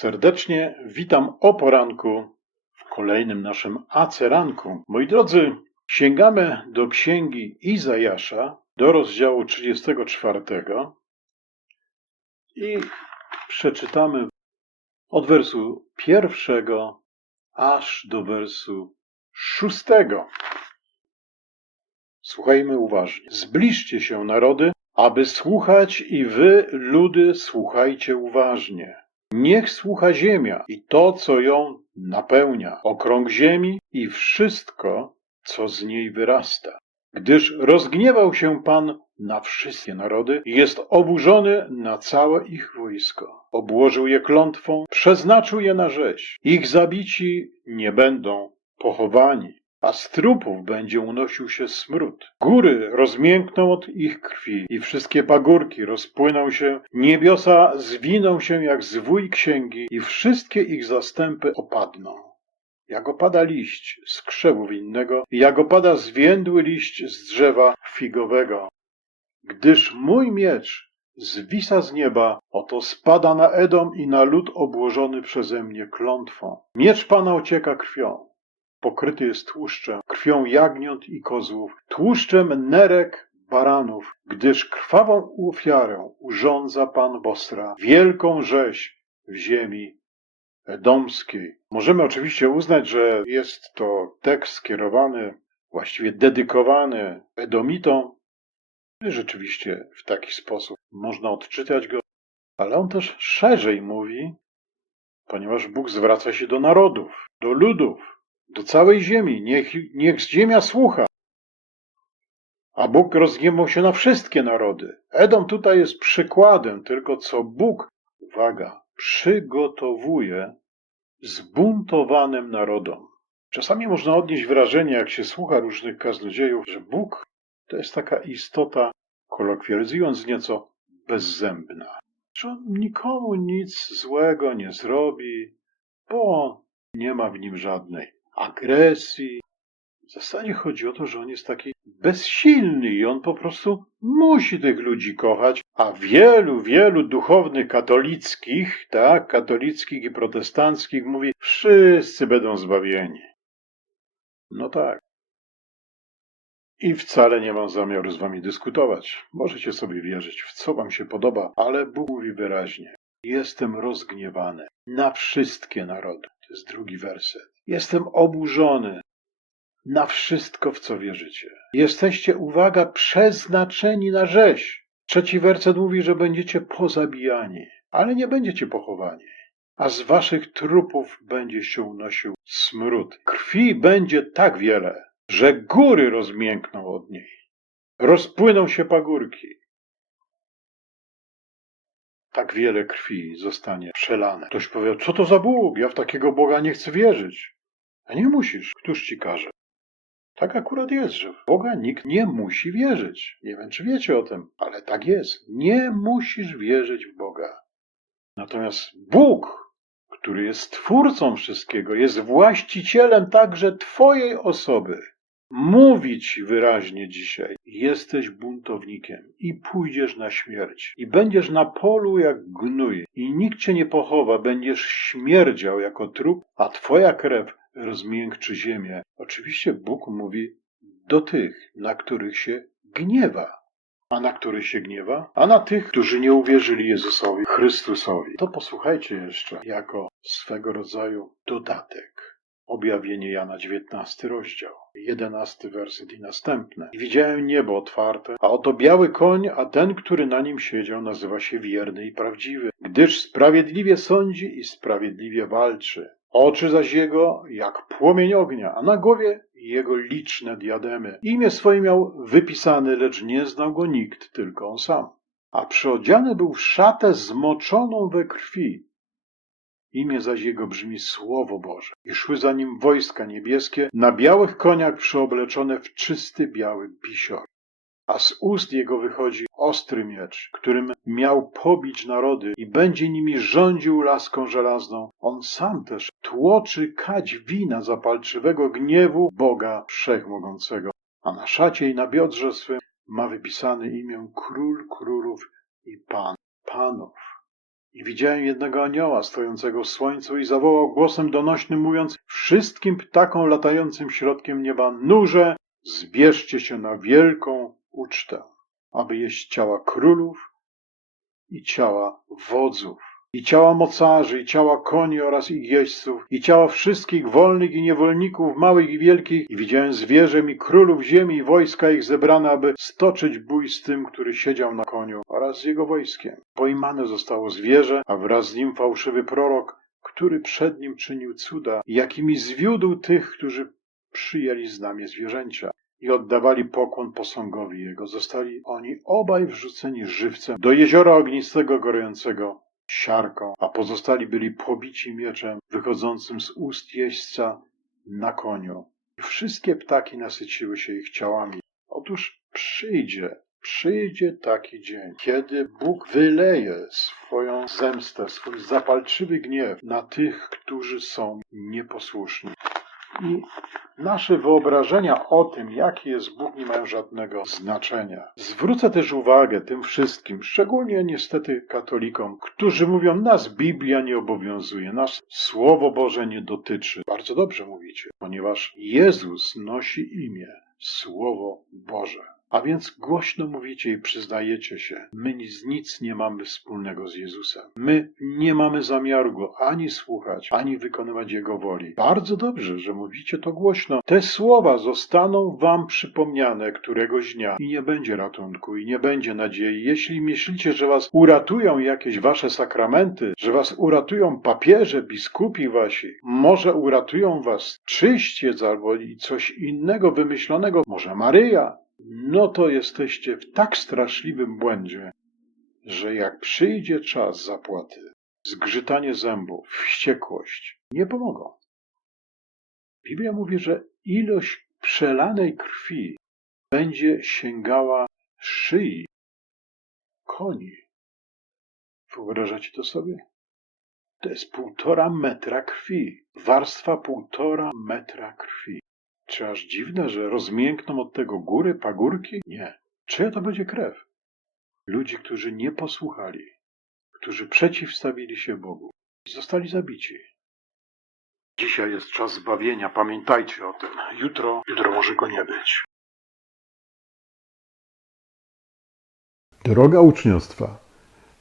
Serdecznie witam o poranku w kolejnym naszym aceranku. Moi drodzy, sięgamy do księgi Izajasza, do rozdziału 34 i przeczytamy od wersu pierwszego aż do wersu szóstego. Słuchajmy uważnie. Zbliżcie się, narody, aby słuchać, i wy, ludy, słuchajcie uważnie. Niech słucha ziemia i to, co ją napełnia, okrąg ziemi i wszystko, co z niej wyrasta. Gdyż rozgniewał się Pan na wszystkie narody i jest oburzony na całe ich wojsko. Obłożył je klątwą, przeznaczył je na rzeź. Ich zabici nie będą pochowani, a z trupów będzie unosił się smród. Góry rozmiękną od ich krwi i wszystkie pagórki rozpłyną się, niebiosa zwiną się jak zwój księgi i wszystkie ich zastępy opadną. Jak opada liść z krzewu winnego, jak opada zwiędły liść z drzewa figowego. Gdyż mój miecz zwisa z nieba, oto spada na Edom i na lud obłożony przeze mnie klątwą. Miecz Pana ocieka krwią pokryty jest tłuszczem, krwią jagniąt i kozłów, tłuszczem nerek baranów, gdyż krwawą ofiarę urządza Pan Bosra, wielką rzeź w ziemi edomskiej. Możemy oczywiście uznać, że jest to tekst skierowany, właściwie dedykowany Edomitom. Rzeczywiście w taki sposób można odczytać go, ale on też szerzej mówi, ponieważ Bóg zwraca się do narodów, do ludów, do całej ziemi. Niech, niech ziemia słucha. A Bóg rozgniewał się na wszystkie narody. Edom tutaj jest przykładem tylko, co Bóg, uwaga, przygotowuje zbuntowanym narodom. Czasami można odnieść wrażenie, jak się słucha różnych kaznodziejów, że Bóg to jest taka istota, kolokwializując nieco, bezzębna. Że on nikomu nic złego nie zrobi, bo nie ma w nim żadnej agresji. W zasadzie chodzi o to, że on jest taki bezsilny i on po prostu musi tych ludzi kochać, a wielu, wielu duchownych katolickich, tak, katolickich i protestanckich mówi, wszyscy będą zbawieni. No tak. I wcale nie mam zamiaru z wami dyskutować. Możecie sobie wierzyć w co wam się podoba, ale Bóg mówi wyraźnie. Jestem rozgniewany na wszystkie narody. To jest drugi werset. Jestem oburzony na wszystko, w co wierzycie. Jesteście, uwaga, przeznaczeni na rzeź. Trzeci werset mówi, że będziecie pozabijani, ale nie będziecie pochowani. A z waszych trupów będzie się unosił smród. Krwi będzie tak wiele, że góry rozmiękną od niej. Rozpłyną się pagórki. Tak wiele krwi zostanie przelane. Ktoś powie, co to za Bóg? Ja w takiego Boga nie chcę wierzyć. A nie musisz. Któż ci każe? Tak akurat jest, że w Boga nikt nie musi wierzyć. Nie wiem, czy wiecie o tym, ale tak jest. Nie musisz wierzyć w Boga. Natomiast Bóg, który jest twórcą wszystkiego, jest właścicielem także Twojej osoby. Mówi ci wyraźnie dzisiaj, jesteś buntownikiem i pójdziesz na śmierć i będziesz na polu jak gnój i nikt cię nie pochowa, będziesz śmierdział jako trup, a twoja krew rozmiękczy ziemię. Oczywiście Bóg mówi do tych, na których się gniewa. A na których się gniewa? A na tych, którzy nie uwierzyli Jezusowi, Chrystusowi. To posłuchajcie jeszcze jako swego rodzaju dodatek. Objawienie Jana 19 rozdział, 11 werset i następne. Widziałem niebo otwarte, a oto biały koń, a ten, który na nim siedział, nazywa się wierny i prawdziwy, gdyż sprawiedliwie sądzi i sprawiedliwie walczy. Oczy zaś jego jak płomień ognia, a na głowie jego liczne diademy. Imię swoje miał wypisane, lecz nie znał go nikt, tylko on sam. A przyodziany był w szatę zmoczoną we krwi. Imię zaś jego brzmi Słowo Boże. I szły za nim wojska niebieskie, na białych koniach przyobleczone w czysty biały bisior. a z ust jego wychodzi ostry miecz, którym miał pobić narody i będzie nimi rządził laską żelazną. On sam też tłoczy kać wina zapalczywego gniewu Boga Wszechmogącego, a na szacie i na biodrze swym ma wypisane imię Król Królów i Pan Panów. I widziałem jednego anioła stojącego w słońcu i zawołał głosem donośnym, mówiąc wszystkim ptakom latającym środkiem nieba, nurze, zbierzcie się na wielką ucztę, aby jeść ciała królów i ciała wodzów, i ciała mocarzy, i ciała koni oraz ich jeźdźców, i ciała wszystkich wolnych i niewolników, małych i wielkich, i widziałem zwierzę i królów ziemi i wojska ich zebrane, aby stoczyć bój z tym, który siedział na koniu oraz z jego wojskiem. Pojmane zostało zwierzę, a wraz z nim fałszywy prorok, który przed nim czynił cuda, jakimi zwiódł tych, którzy przyjęli znamie zwierzęcia i oddawali pokłon posągowi jego. Zostali oni obaj wrzuceni żywcem do jeziora ognistego gorącego siarką, a pozostali byli pobici mieczem wychodzącym z ust jeźdźca na koniu. I wszystkie ptaki nasyciły się ich ciałami. Otóż przyjdzie, przyjdzie taki dzień, kiedy Bóg wyleje swoją zemstę, swój zapalczywy gniew na tych, którzy są nieposłuszni. I nasze wyobrażenia o tym, jaki jest Bóg, nie mają żadnego znaczenia. Zwrócę też uwagę tym wszystkim, szczególnie niestety katolikom, którzy mówią, nas Biblia nie obowiązuje, nas Słowo Boże nie dotyczy. Bardzo dobrze mówicie, ponieważ Jezus nosi imię Słowo Boże. A więc głośno mówicie i przyznajecie się, my nic, nic nie mamy wspólnego z Jezusem. My nie mamy zamiaru Go ani słuchać, ani wykonywać Jego woli. Bardzo dobrze, że mówicie to głośno. Te słowa zostaną Wam przypomniane któregoś dnia i nie będzie ratunku i nie będzie nadziei. Jeśli myślicie, że Was uratują jakieś Wasze sakramenty, że Was uratują papieże, biskupi Wasi, może uratują Was czyściec albo coś innego wymyślonego, może Maryja, no to jesteście w tak straszliwym błędzie, że jak przyjdzie czas zapłaty, zgrzytanie zębów, wściekłość nie pomogą. Biblia mówi, że ilość przelanej krwi będzie sięgała szyi koni. Wyobrażacie to sobie? To jest półtora metra krwi. Warstwa półtora metra krwi. Czy aż dziwne, że rozmiękną od tego góry, pagórki? Nie. Czyja to będzie krew? Ludzi, którzy nie posłuchali, którzy przeciwstawili się Bogu i zostali zabici. Dzisiaj jest czas zbawienia, pamiętajcie o tym. Jutro, jutro może go nie być. Droga uczniostwa,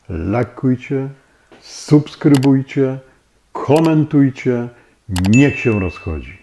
lajkujcie, subskrybujcie, komentujcie, niech się rozchodzi.